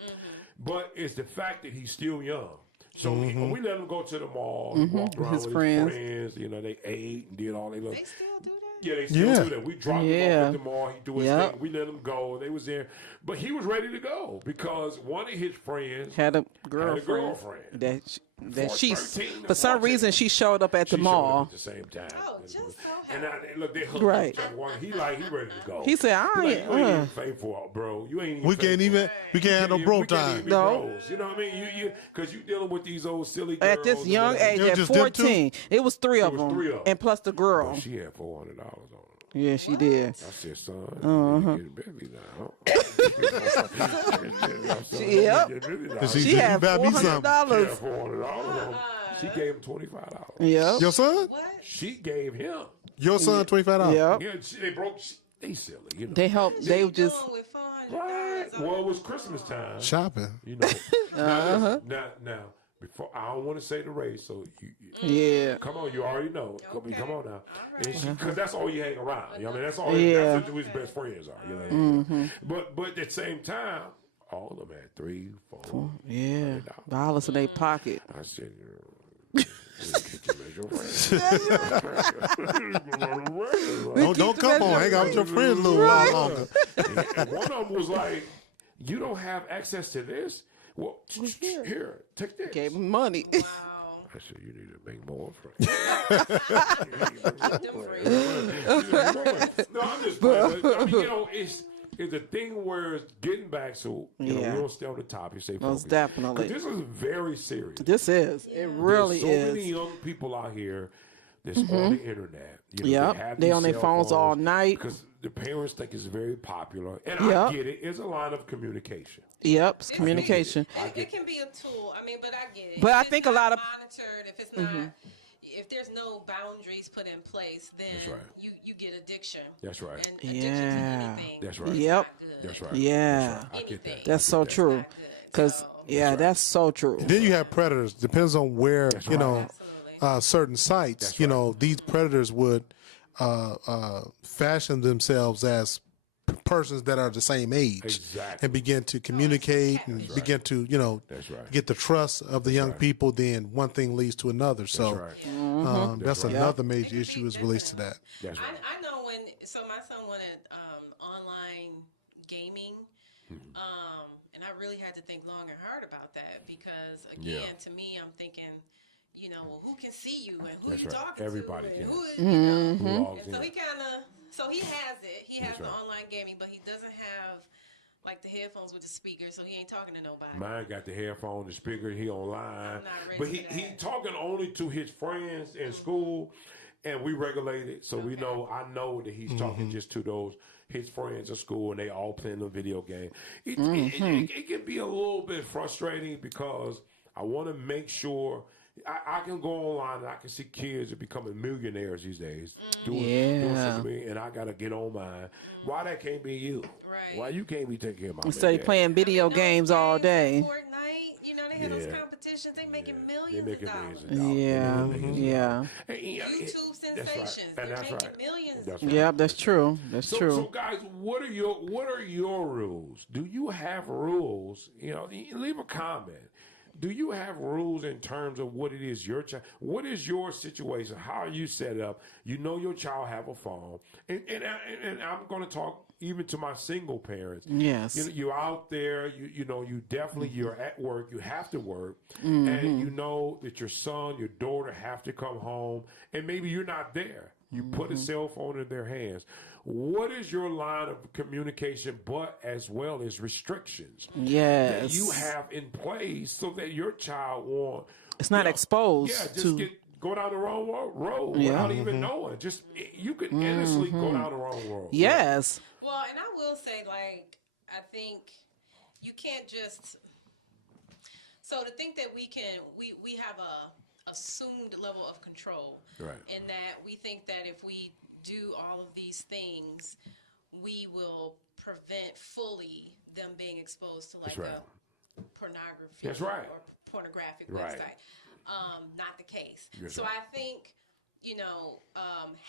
But it's the fact that he's still young. So we let him go to the mall, he walked around with his friends, they ate and did all they love. They still do that? Yeah, they still do that. We dropped him off at the mall. He do his thing. We let him go. They was there. But he was ready to go because one of his friends had a girlfriend. That she, for some reason, she showed up at the mall. At the same time. Oh, just so and look, they hooked right. He ready to go. He said, you ain't even faithful, bro. You ain't even we can't have no bro time. No. You know what I mean? You because you dealing with these old silly girls. At this young age, at 14, it was three of them. And plus the girl. She had $400 on her. Yeah, she did. I said, son, you getting busy now. Yep. She had $400. She gave him $25. Yep. Your son? What? She gave him. Your son $25. Yep. Yeah, they broke. They silly. They helped. They just. Right. Well, it was Christmas time. Shopping. Now, before I don't want to say the race, so yeah. Come on, you already know. Okay. Come on now, Right. Because that's all you hang around. I mean, that's all. Yeah. That's who his best friends are. But at the same time, all of them had $3, $4. Yeah. Dollars in their pocket. I said, don't come on, hang out with your friends a little while longer. And one of them was like, "You don't have access to this? Well, here, take this." Gave him money. Wow. I said, "You need to make more friends." No, I'm just playing. I mean, it's a thing where it's getting back, so we don't stay on the top. You say, most definitely. This is very serious. This is. It really There's is. so many young people out here that's on the internet. They on their phones all night because the parents think it's very popular, and I get it. It's a line of communication. Yep, it's communication. It can be a tool. I mean, but I get it. But I If think it's a lot not of monitored, if it's not, if there's no boundaries put in place, then you get addiction. That's right. And addiction to anything. That's right. Yep. That's right. Yeah. I get that. That's so true. Because that's so true. Then you have predators. Depends on where certain sites. These predators would fashion themselves as persons that are the same age and begin to communicate and begin to get the trust of the young people. Then one thing leads to another. So that's another major issue as relates to that. I know my son wanted online gaming. And I really had to think long and hard about that because, again, to me, I'm thinking, well, who can see you and who you talking Everybody to? can. Who, And so he he has it. He has the online gaming, but he doesn't have like the headphones with the speaker, so he ain't talking to nobody. Mine got the headphone, the speaker, he online. I'm not ready but for he that. talking only to his friends in school, and we regulate it. So we know, I know that he's talking just to his friends at school, and they all playing the video game. It can be a little bit frustrating because I want to make sure I can go online and I can see kids are becoming millionaires these days doing social media, and I got to get on mine. Why that can't be you? Right. Why you can't be taking care of my Instead of playing video games all day. Fortnite, they have those competitions. They making millions They making of dollars. Yeah. YouTube sensations. They're making millions. That's right. Yeah, that's true. That's true. So guys, what are your rules? Do you have rules? Leave a comment. Do you have rules in terms of what it is your child? What is your situation? How are you set up? You know your child have a phone, and I'm going to talk even to my single parents. Yes, you're out there. You definitely you're at work. You have to work, and you know that your son, your daughter have to come home, and maybe you're not there. You put a cell phone in their hands. What is your line of communication, but as well as restrictions that you have in place so that your child won't... It's not exposed to... go down the wrong road without even knowing. You could endlessly go down the wrong road. Yes. Well, and I will say, I think you can't just... So to think that we have a assumed level of control. Right. In that we think that if we do all of these things, we will prevent fully them being exposed to a pornography or pornographic website. Not the case. So I think,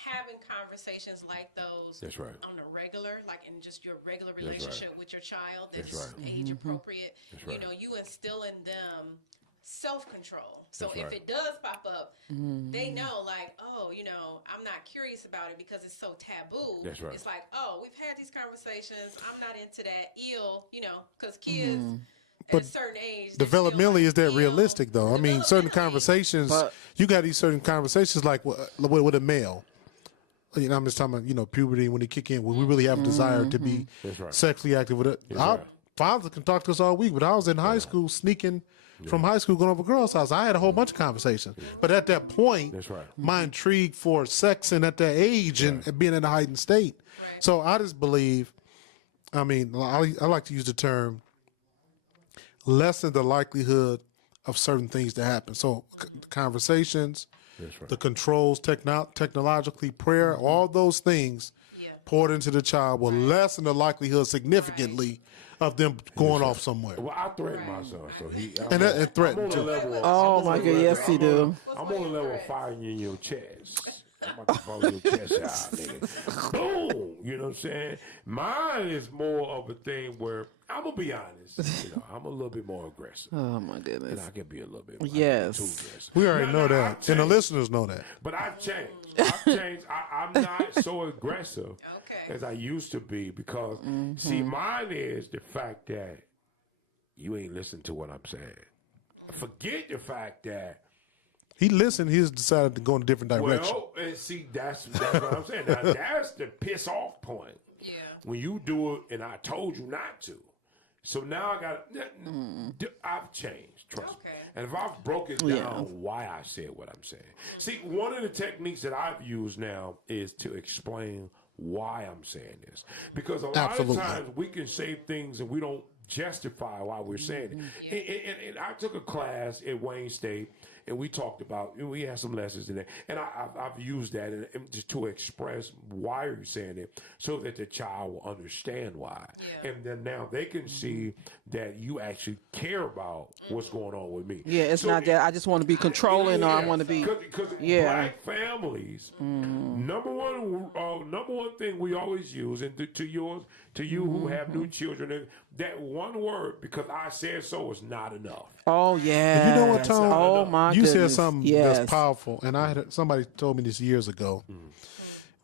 having conversations like those on a regular, like in just your regular relationship with your child that's age appropriate, you instill in them self-control. So if it does pop up, they know I'm not curious about it because it's so taboo. That's right. It's like, we've had these conversations. I'm not into that because kids at a certain age. Developmentally, is that realistic though? I mean, certain conversations, you got these certain conversations like with a male. I'm just talking about, puberty when they kick in, when we really have a desire to be sexually active with it. Our father can talk to us all week, but I was in high school sneaking from high school going over a girl's house. I had a whole bunch of conversations. But at that point, my intrigue for sex and at that age and being in a heightened state. Right. So I just believe, I like to use the term, lessen the likelihood of certain things to happen. So conversations, the controls, technologically, prayer, all those things poured into the child will lessen the likelihood significantly of them going off somewhere. Well, I threaten my son, so he... And threaten too. Oh my God, yes he do. I'm on a level of firing you in your chest. I'm about to blow your chest out, nigga. Boom! You know what I'm saying? Mine is more of a thing where, I'm going to be honest, I'm a little bit more aggressive. Oh my goodness. And I can be a little bit more too aggressive. We already know that. And the listeners know that. But I've changed. I'm not so aggressive as I used to be because, see, mine is the fact that you ain't listening to what I'm saying. Forget the fact that he listened. He's decided to go in a different direction. Well, and see, that's what I'm saying. Now, that's the piss off point. Yeah. When you do it, and I told you not to. So now I've changed. Trust me. And if I've broken down why I said what I'm saying. See, one of the techniques that I've used now is to explain why I'm saying this. Because a lot of times we can say things and we don't justify why we're saying it. And I took a class at Wayne State, and we talked about, we had some lessons in there, and I've used that just to express why are you saying it, so that the child will understand why, and then now they can see that you actually care about what's going on with me. Yeah, it's not that I just want to be controlling or I want to be. Because black families, number one thing we always use, and to you who have new children, that one word, because I said so, is not enough. Oh yeah. And you know what, Tom? Oh my you goodness. said something that's powerful, and somebody told me this years ago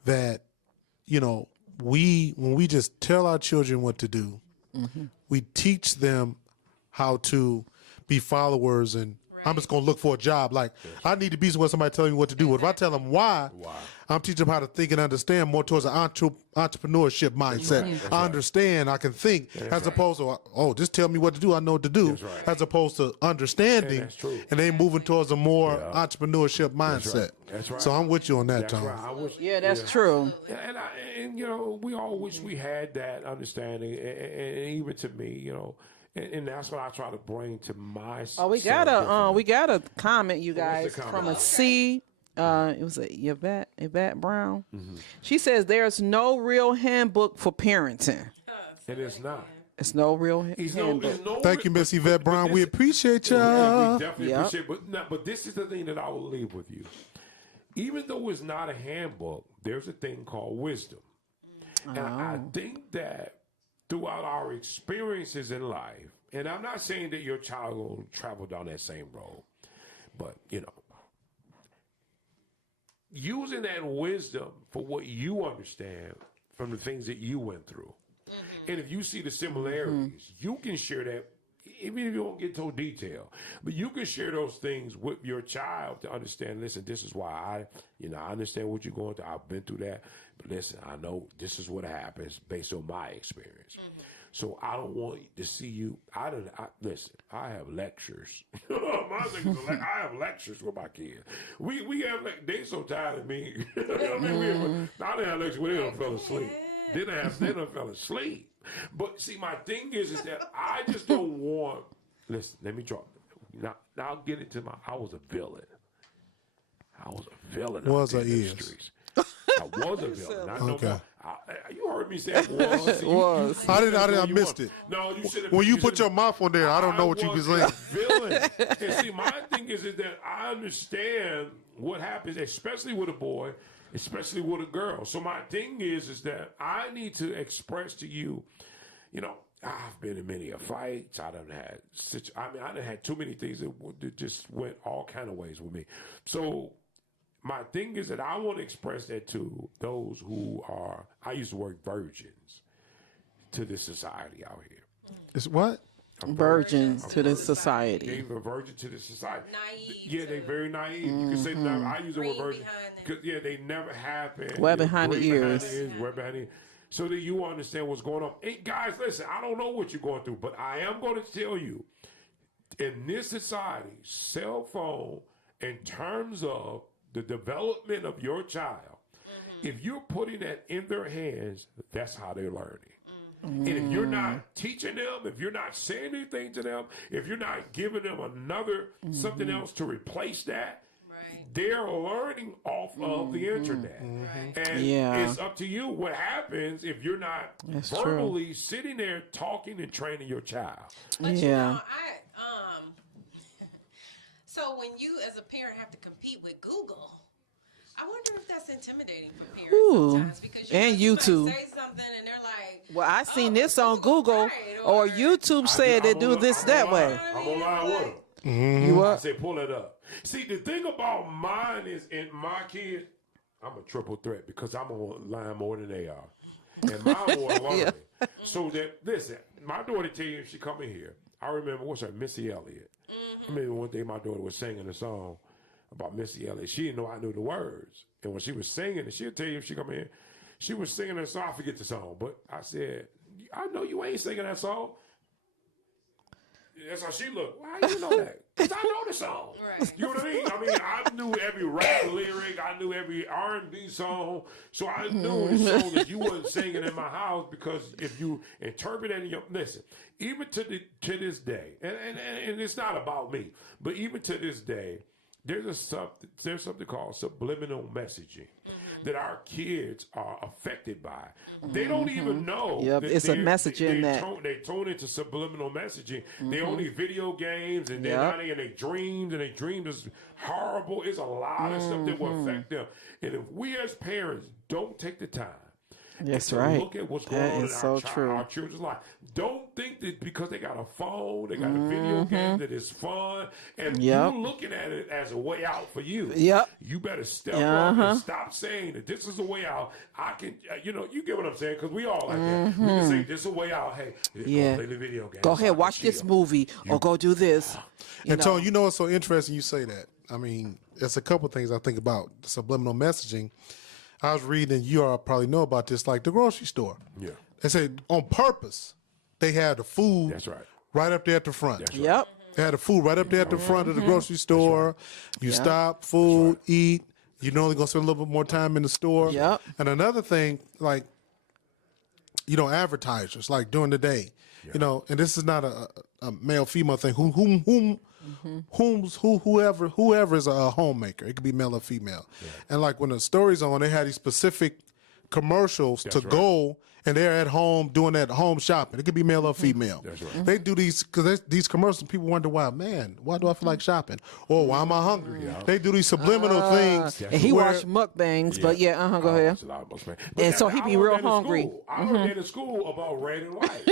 that when we just tell our children what to do, we teach them how to be followers, and I'm just going to look for a job. Like, I need to be somewhere somebody telling me what to do. But if I tell them why, I'm teaching them how to think and understand more towards an entrepreneurship mindset. I understand, I can think, as opposed to, oh, just tell me what to do, I know what to do, as opposed to understanding, and they moving towards a more entrepreneurship mindset. That's right. So I'm with you on that, Tom. Yeah, that's true. And you know, we all wish we had that understanding, and even to me, you know, and that's what I try to bring to my. Oh, we got a comment, you guys, from a C. It was a Yvette Brown. She says there's no real handbook for parenting. And it's not. It's no real handbook. Thank you, Miss Yvette Brown. We appreciate y'all. Yeah, we definitely appreciate it. But this is the thing that I will leave with you. Even though it's not a handbook, there's a thing called wisdom. And I think that throughout our experiences in life, and I'm not saying that your child will travel down that same road, but, you know, using that wisdom for what you understand from the things that you went through. And if you see the similarities, you can share that, even if you don't get to detail, but you can share those things with your child to understand, listen, this is why I understand what you're going through. I've been through that, but listen, I know this is what happens based on my experience. So I don't want to see you. Listen, I have lectures. My thing is, I have lectures with my kids. We have, they so tired of me. I didn't have lectures where they don't fell asleep. They done fell asleep. But see, my thing is that I just don't want. Listen, let me drop. Now I'll get into I was a villain. I was a villain. Was out I there in the is? streets. I was a villain. I know Okay. you heard me say it was. Was. I missed it. No, you should have. When you put your mouth on there, I don't know what you was saying. Villain. And see, my thing is that I understand what happens, especially with a boy, especially with a girl. So my thing is that I need to express to you, you know, I've been in many fights. I done had too many things that just went all kind of ways with me. So my thing is that I want to express that to those who are, I used to work virgins to this society out here. It's what? Virgins to the society. They're a virgin to the society. Naive. Yeah, they're very naive. You can say I use the word virgin because they never happen. Wet behind the ears. Wet behind the ears. So that you understand what's going on. Hey, guys, listen, I don't know what you're going through, but I am going to tell you, in this society, cell phone, in terms of the development of your child, if you're putting that in their hands, that's how they're learning. And if you're not teaching them, if you're not saying anything to them, if you're not giving them another something else to replace that, they're learning off of the internet. And it's up to you what happens if you're not verbally sitting there talking and training your child. But you know, so when you as a parent have to compete with Google, I wonder if that's intimidating for parents sometimes because you YouTube. might say something and they're like, well, I seen this on Google or YouTube said they do this that way. I'm on line with them. You what? I say pull it up. See, the thing about mine is, in my kids, I'm a triple threat because I'm on line more than they are. And mine more learning. So that, listen, my daughter tell you if she come in here, I remember, what's her, Missy Elliott. I remember one day my daughter was singing a song about Missy Elliott. She didn't know I knew the words. And when she was singing, and she'll tell you if she come in, she was singing that song. I forget the song, but I said, I know you ain't singing that song. That's how she looked. Why do you know that? Because I know the song. Right. You know what I mean? I mean, I knew every rap lyric. I knew every R&B song. So I knew the song that you wasn't singing in my house because if you interpret it in your... Listen, even to this day, and it's not about me, but even to this day, there's something called subliminal messaging that our kids are affected by. They don't even know. Yep, it's a message in that. They tune into subliminal messaging. They only video games and they're not in their dreams, and their dreams is horrible. It's a lot of stuff that will affect them. And if we as parents don't take the time That's and to right. look at what's That going on is in so true. our children's life. Don't think that because they got a phone, they got a video game that is fun, and you looking at it as a way out for you. Yep. You better step up and stop saying that this is a way out. I can, you get what I'm saying? Because we all like that. We can say this is a way out. Hey, go play the video game. Go ahead, watch this movie or go do this. And Tony, you know what's so interesting you say that? I mean, there's a couple things I think about subliminal messaging. I was reading, you all probably know about this, like the grocery store. Yeah. They say on purpose, they had the food right up there at the front. That's right. Yep. They had the food right up there at the front of the grocery store. You stop, food, eat. You're only going to spend a little bit more time in the store. Yep. And another thing, like, advertisers, like during the day, and this is not a male-female thing, whoever is a homemaker. It could be male or female. Yeah. And like when the story's on, they had these specific commercials to go, and they're at home doing that home shopping. It could be male or female. That's right. They do these because these commercials. People wonder why do I feel like shopping? Or why am I hungry? Yeah. They do these subliminal things. And he watched mukbangs, but go ahead. And so he be real hungry. I learned that in school about red and white.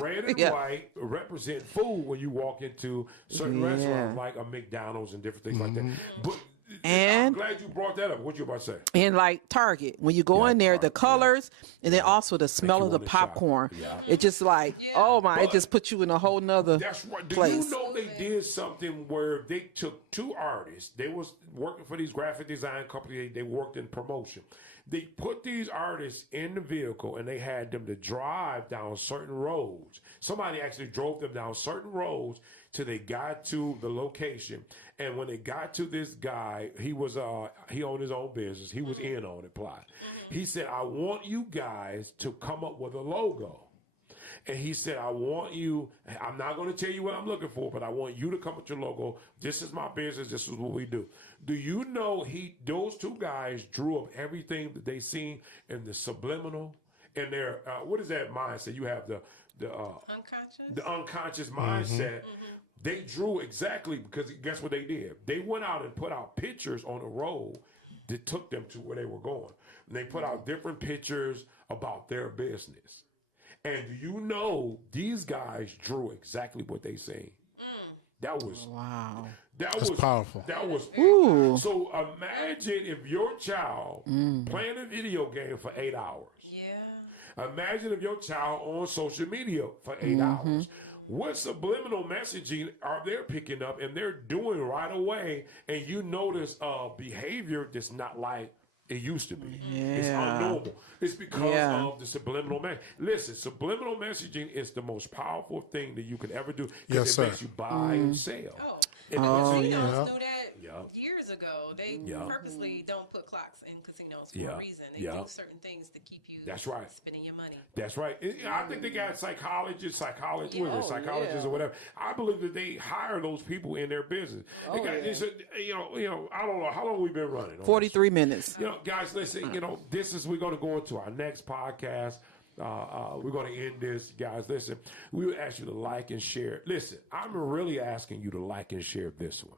Red and white represent food when you walk into certain restaurants like a McDonald's and different things like that. But I'm glad you brought that up. What you about to say? And like Target, when you go in there, the colors, and then also the smell of the popcorn. Yeah. It just like, it just puts you in a whole nother place. Do you know they did something where they took two artists? They was working for these graphic design companies. They worked in promotion. They put these artists in the vehicle and they had them to drive down certain roads. Somebody actually drove them down certain roads till they got to the location. And when they got to this guy, he owned his own business. He was in on it, Plot. He said, I want you guys to come up with a logo. And he said, I'm not going to tell you what I'm looking for, but I want you to come with your logo. This is my business. This is what we do. Do you know those two guys drew up everything that they seen in the subliminal and their, what is that mindset? You have the unconscious mindset. They drew exactly because guess what they did? They went out and put out pictures on the road that took them to where they were going. And they put out different pictures about their business. And you know, these guys drew exactly what they seen. That was wow. That's powerful. That was so. Imagine if your child playing a video game for 8 hours. Yeah. Imagine if your child on social media for 8 hours. What subliminal messaging are they picking up and they're doing right away? And you notice behavior that's not like it used to be. Yeah. It's unnormal. It's because of the subliminal messaging. Listen, subliminal messaging is the most powerful thing that you could ever do because it makes you buy and sell. Casinos do that years ago. They purposely don't put clocks in casinos for a reason. They do certain things to keep you spending your money. That's right. I think they got psychologists or whatever. I believe that they hire those people in their business. I don't know how long we've been running. 43 minutes. Guys, listen, we're going to go into our next podcast. We're going to end this. Guys, listen, we would ask you to like and share. Listen, I'm really asking you to like and share this one.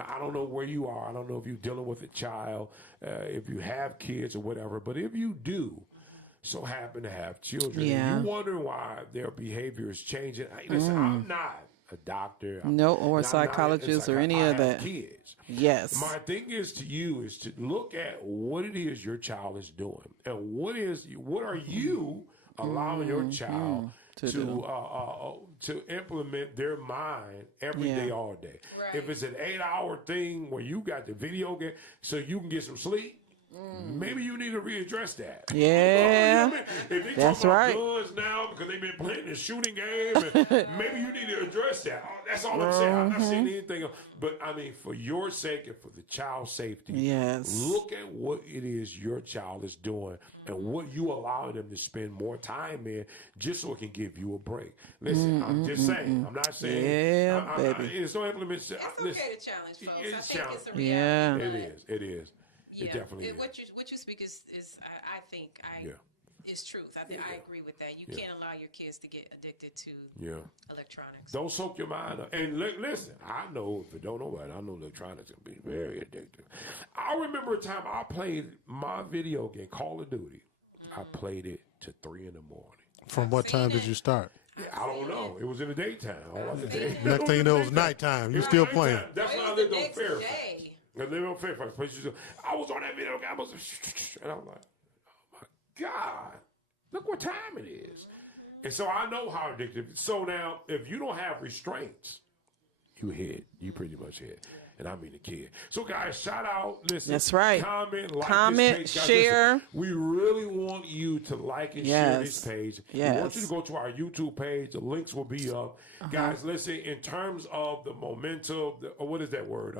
I don't know where you are. I don't know if you're dealing with a child, if you have kids or whatever. But if you do so happen to have children, and you wonder why their behavior is changing. Listen, I'm not a doctor. Or a psychologist or any of that. Kids. Yes. My thing is to look at what it is your child is doing, and what are you allowing your child to implement their mind every day, all day. Right. If it's an 8-hour thing where you got the video game so you can get some sleep, maybe you need to readdress that. Yeah, if they talk about guns now because they've been playing the shooting game, maybe you need to address that. That's all I'm saying. I'm not saying anything else. But I mean, for your sake and for the child's safety, look at what it is your child is doing and what you allowing them to spend more time in just so it can give you a break. Listen, I'm just saying. I'm not saying. Baby. It's no implementation. It's okay to challenge folks. I think it's a reality. It is. Yeah, it definitely is. What you speak is I think is truth. I agree with that. You can't allow your kids to get addicted to electronics. Don't soak your mind up. And listen, I know if you don't know about it, I know electronics can be very addictive. I remember a time I played my video game, Call of Duty. I played it to 3 in the morning. From what time did you start? Yeah, I don't know. It was in the daytime. Next thing you know, it was nighttime. You still playing. That's why I lived on Fairfax. I lived on Fairfax. I was on that video. And I was like, oh my God, look what time it is. And so I know how addictive. So now, if you don't have restraints, you hit. You pretty much hit. And I mean the kid. So guys, shout out, listen. That's right. Comment, like comment, this page. Guys, share. listen, we really want you to like and share this page. Yes. We want you to go to our YouTube page. The links will be up. Guys, listen, in terms of the momentum, what is that word?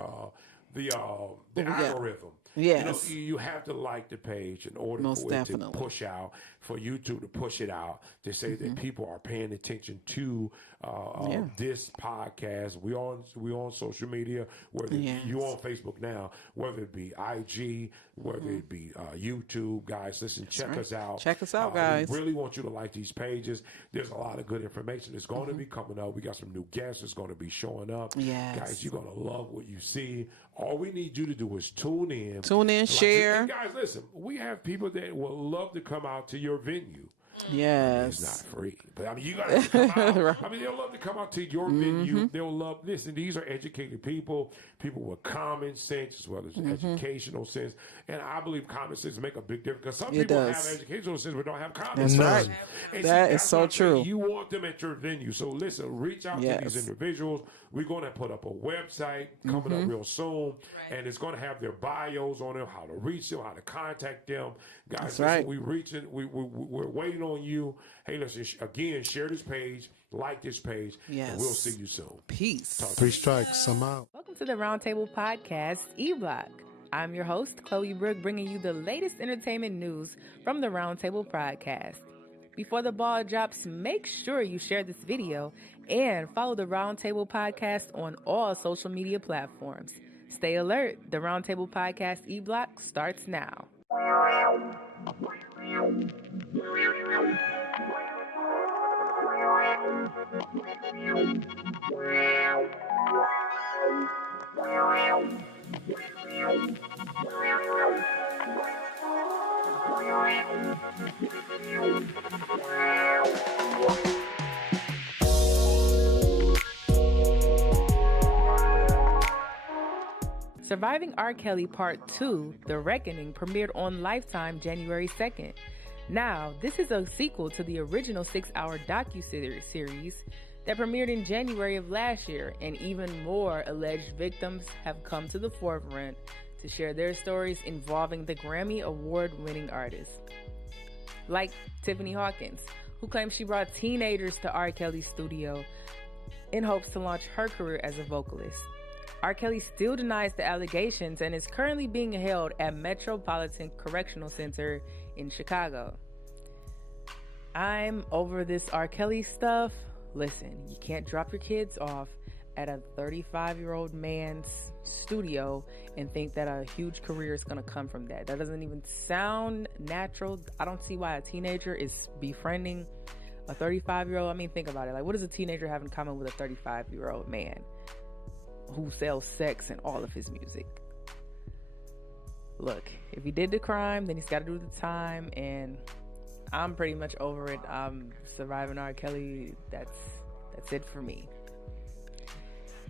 The algorithm. Yes. You have to like the page in order for it to push out, for YouTube to push it out, to say that people are paying attention to this podcast. We on social media, whether you on Facebook now, whether it be IG, whether it be YouTube. Guys, listen, check us out. Check us out, guys. We really want you to like these pages. There's a lot of good information that's going to be coming up. We got some new guests that's going to be showing up. Yes. Guys, you're going to love what you see. All we need you to do is tune in. Share. And guys, listen, we have people that will love to come out to your venue. Yes. It's not free. But I mean, you got to come out. Right. I mean, they'll love to come out to your venue. They'll love this. And these are educated people with common sense as well as educational sense. And I believe common sense make a big difference. Because some people have educational sense but don't have common sense. That's right. And that is so true. You want them at your venue. So listen, reach out to these individuals. We're going to put up a website coming up real soon. Right. And it's going to have their bios on them, how to reach them, how to contact them. Guys, listen, we're waiting on you. Hey, listen, again, share this page, like this page, and we'll see you soon. Peace. 3 strikes, I'm out. Welcome to the Roundtable Podcast, E-Block. I'm your host, Chloe Brooke, bringing you the latest entertainment news from the Roundtable Podcast. Before the ball drops, make sure you share this video and follow the Roundtable Podcast on all social media platforms. Stay alert. The Roundtable Podcast E-Block starts now. Surviving R. Kelly Part 2, The Reckoning, premiered on Lifetime January 2nd. Now, this is a sequel to the original 6-hour docuseries that premiered in January of last year, and even more alleged victims have come to the forefront to share their stories involving the Grammy Award-winning artist. Like Tiffany Hawkins, who claims she brought teenagers to R. Kelly's studio in hopes to launch her career as a vocalist. R. Kelly still denies the allegations and is currently being held at Metropolitan Correctional Center in Chicago. I'm over this R. Kelly stuff. Listen, you can't drop your kids off at a 35-year-old man's studio and think that a huge career is going to come from that. That doesn't even sound natural. I don't see why a teenager is befriending a 35-year-old. I mean, think about it. Like, what does a teenager have in common with a 35-year-old man who sells sex in all of his music? Look, if he did the crime, then he's got to do the time, and I'm pretty much over it. I'm surviving R. Kelly. That's it for me.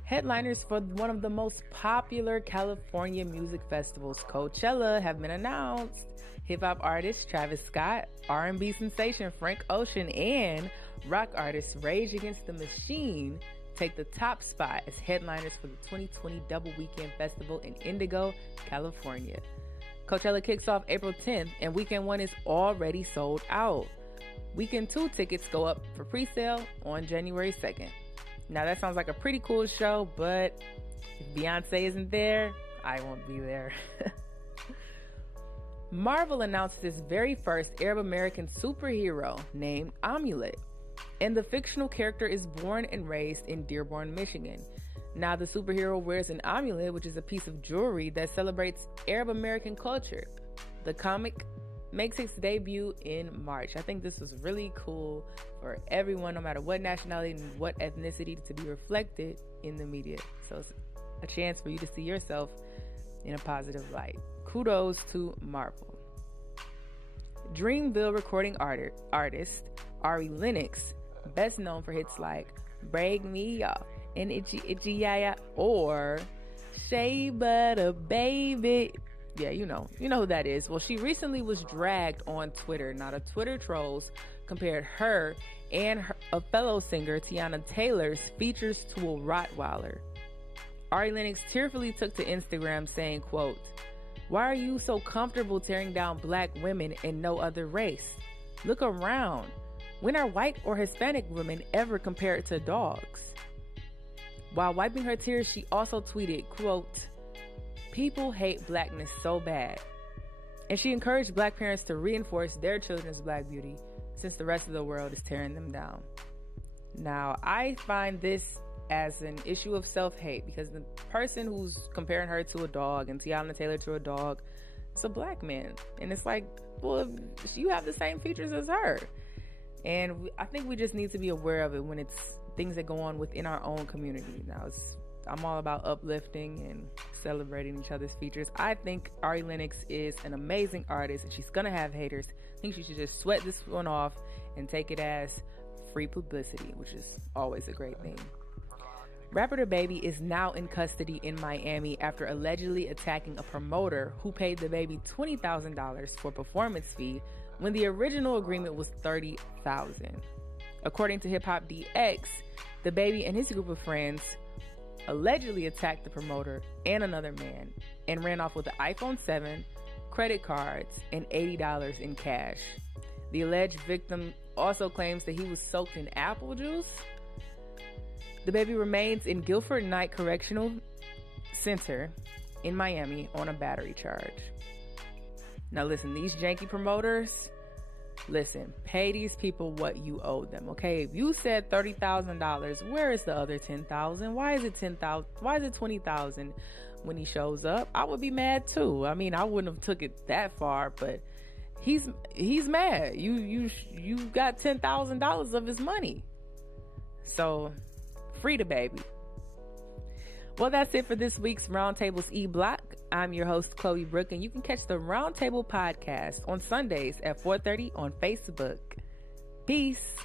Headliners for one of the most popular California music festivals, Coachella, have been announced. Hip-hop artist Travis Scott, R&B sensation Frank Ocean, and rock artist Rage Against the Machine take the top spot as headliners for the 2020 Double Weekend Festival in Indigo, California. Coachella kicks off April 10th, and Weekend 1 is already sold out. Weekend 2 tickets go up for pre-sale on January 2nd. Now, that sounds like a pretty cool show, but if Beyonce isn't there, I won't be there. Marvel announced its very first Arab American superhero named Amulet, and the fictional character is born and raised in Dearborn, Michigan. Now, the superhero wears an amulet, which is a piece of jewelry that celebrates Arab American culture. The comic makes its debut in March. I think this was really cool for everyone, no matter what nationality and what ethnicity, to be reflected in the media. So it's a chance for you to see yourself in a positive light. Kudos to Marvel. Dreamville recording artist Ari Lennox, best known for hits like Break Me Off and Itchy Itchy Yaya or Shea Butter Baby. Yeah, you know who that is. Well, she recently was dragged on Twitter. Now, the Twitter trolls compared her and a fellow singer, Tiana Taylor's features to a Rottweiler. Ari Lennox tearfully took to Instagram saying, quote, "Why are you so comfortable tearing down black women and no other race? Look around. When are white or Hispanic women ever compared to dogs?" While wiping her tears, she also tweeted, quote, "People hate blackness so bad." And she encouraged black parents to reinforce their children's black beauty since the rest of the world is tearing them down. Now, I find this as an issue of self-hate because the person who's comparing her to a dog and Tiana Taylor to a dog is a black man. And it's like, well, you have the same features as her. And I think we just need to be aware of it when it's things that go on within our own community. Now, I'm all about uplifting and celebrating each other's features. I think Ari Lennox is an amazing artist and she's gonna have haters. I think she should just sweat this one off and take it as free publicity, which is always a great thing. Rapper DaBaby is now in custody in Miami after allegedly attacking a promoter who paid DaBaby $20,000 for performance fee when the original agreement was $30,000. According to Hip Hop DX, DaBaby and his group of friends allegedly attacked the promoter and another man and ran off with an iPhone 7, credit cards, and $80 in cash. The alleged victim also claims that he was soaked in apple juice. DaBaby remains in Guilford Night Correctional Center in Miami on a battery charge. Now listen, these janky promoters, listen, pay these people what you owe them, okay? If you said $30,000, where is the other $10,000? Why is it $10,000? Why is it $20,000 when he shows up? I would be mad too. I mean, I wouldn't have took it that far, but he's mad. You got $10,000 of his money. So free DaBaby. Well, that's it for this week's Roundtable's E-Block. I'm your host, Chloe Brooke, and you can catch the Roundtable podcast on Sundays at 4:30 on Facebook. Peace.